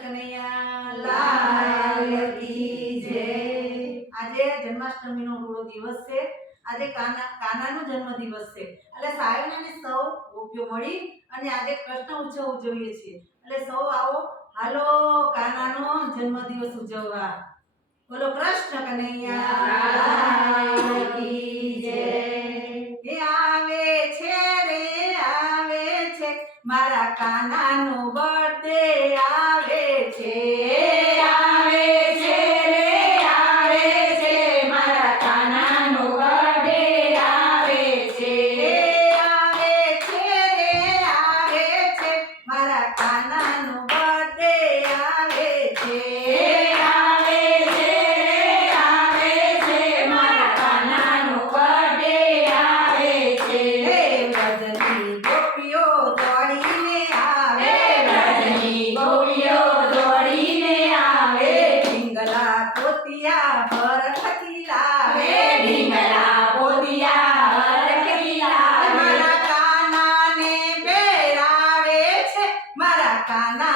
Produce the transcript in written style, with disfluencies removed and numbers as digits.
કનૈયા લાલ કી જય। આજે જન્માષ્ટમીનો રૂડો દિવસ છે। આજે કાનાનો જન્મદિવસ છે। એટલે સાહેબ અને સૌ ગોપીઓ મળી અને આજે કૃષ્ણ ઉત્સવ ઉજવીએ છીએ। એટલે સૌ આવો, હાલો કાનાનો જન્મદિવસ ઉજવવા। બોલો કૃષ્ણ કનૈયા લાલ કી જય। એ આવે છે રે આવે છે, મારા કાનાનો બર્થડે આવે છે। આવે છે રે આવે છે, મારા કાનાનો બર્થડે આવે છે। આવે છે રે આવે છે, મારા કાનાનો બર્થડે આવે છે। આવે છે રે આવે છે, મારા કાનાનો બર્થડે આવે છે। હે વ્રજની ગોપીઓ દોડીને આવે, વ્રજની ગોપીઓ દોડીને આવે, ઢીંગલા પોતિયા હરખથી લાવે, ઢીંગલા પોતિયા હરખથી લાવે। મારા કાનાને પહેરાવે છે, મારા કાના